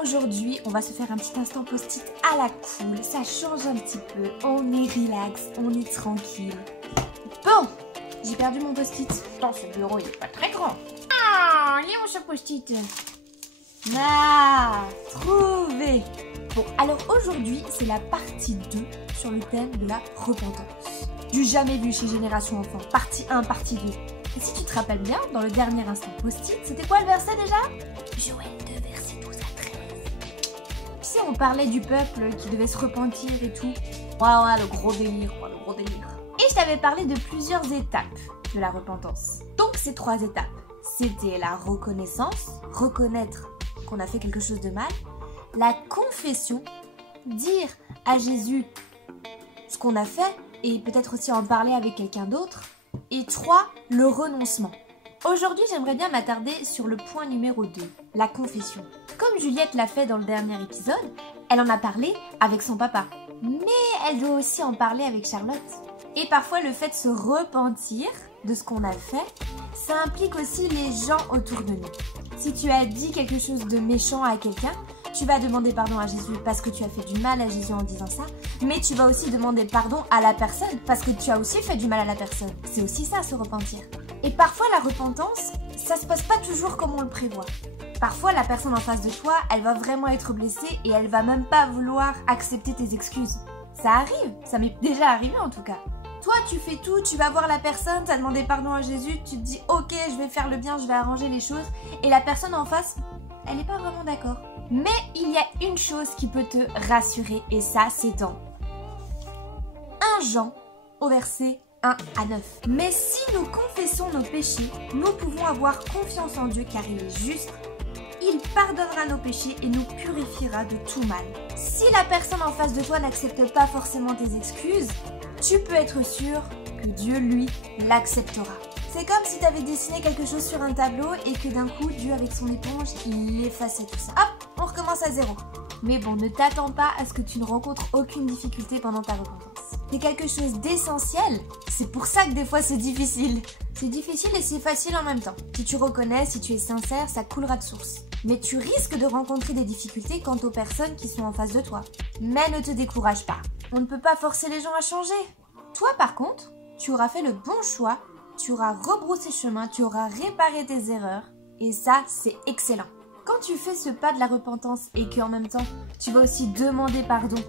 aujourd'hui, on va se faire un petit instant post-it à la cool. Ça change un petit peu. On est relax, on est tranquille. Bon, j'ai perdu mon post-it. Attends, ce bureau, il est pas très grand. Ah, il est où ce post-it? Ah, trouvé. Bon, alors aujourd'hui, c'est la partie 2 sur le thème de la repentance. Du jamais vu chez Génération Enfant. Partie 1, partie 2. Et si tu te rappelles bien, dans le dernier instant post-it, c'était quoi le verset déjà? Joël 2, verset 12 à 13. Tu sais, on parlait du peuple qui devait se repentir et tout. Ouais, le gros délire, quoi, le gros délire. Et je t'avais parlé de plusieurs étapes de la repentance. Donc ces 3 étapes, c'était la reconnaissance, reconnaître qu'on a fait quelque chose de mal, la confession, dire à Jésus ce qu'on a fait et peut-être aussi en parler avec quelqu'un d'autre, et 3, le renoncement. Aujourd'hui, j'aimerais bien m'attarder sur le point numéro 2, la confession. Comme Juliette l'a fait dans le dernier épisode, elle en a parlé avec son papa, mais elle doit aussi en parler avec Charlotte. Et parfois, le fait de se repentir de ce qu'on a fait, ça implique aussi les gens autour de nous. Si tu as dit quelque chose de méchant à quelqu'un, tu vas demander pardon à Jésus parce que tu as fait du mal à Jésus en disant ça, mais tu vas aussi demander pardon à la personne parce que tu as aussi fait du mal à la personne. C'est aussi ça, se repentir. Et parfois, la repentance, ça se passe pas toujours comme on le prévoit. Parfois, la personne en face de toi, elle va vraiment être blessée et elle va même pas vouloir accepter tes excuses. Ça arrive, ça m'est déjà arrivé en tout cas. Toi, tu fais tout, tu vas voir la personne, tu as demandé pardon à Jésus, tu te dis « Ok, je vais faire le bien, je vais arranger les choses » et la personne en face, elle n'est pas vraiment d'accord. Mais il y a une chose qui peut te rassurer et ça, c'est dans 1 Jean au verset 1 à 9. Mais si nous confessons nos péchés, nous pouvons avoir confiance en Dieu car il est juste. Il pardonnera nos péchés et nous purifiera de tout mal. Si la personne en face de toi n'accepte pas forcément tes excuses, tu peux être sûr que Dieu, lui, l'acceptera. C'est comme si tu avais dessiné quelque chose sur un tableau et que d'un coup, Dieu, avec son éponge, il effaçait tout ça. Hop, on recommence à zéro. Mais bon, ne t'attends pas à ce que tu ne rencontres aucune difficulté pendant ta repentance. C'est quelque chose d'essentiel. C'est pour ça que des fois, c'est difficile. C'est difficile et c'est facile en même temps. Si tu reconnais, si tu es sincère, ça coulera de source. Mais tu risques de rencontrer des difficultés quant aux personnes qui sont en face de toi. Mais ne te décourage pas. On ne peut pas forcer les gens à changer. Toi, par contre, tu auras fait le bon choix, tu auras rebroussé chemin, tu auras réparé tes erreurs. Et ça, c'est excellent. Quand tu fais ce pas de la repentance et qu'en même temps, tu vas aussi demander pardon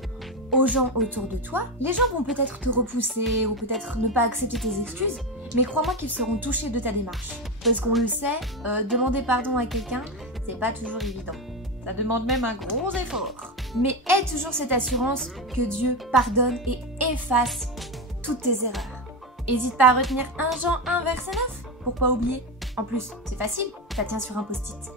aux gens autour de toi, les gens vont peut-être te repousser ou peut-être ne pas accepter tes excuses, mais crois-moi qu'ils seront touchés de ta démarche. Parce qu'on le sait, demander pardon à quelqu'un, c'est pas toujours évident. Ça demande même un gros effort. Mais aie toujours cette assurance que Dieu pardonne et efface toutes tes erreurs. N'hésite pas à retenir 1 Jean 1 verset 9 pour pas oublier. En plus, c'est facile, ça tient sur un post-it.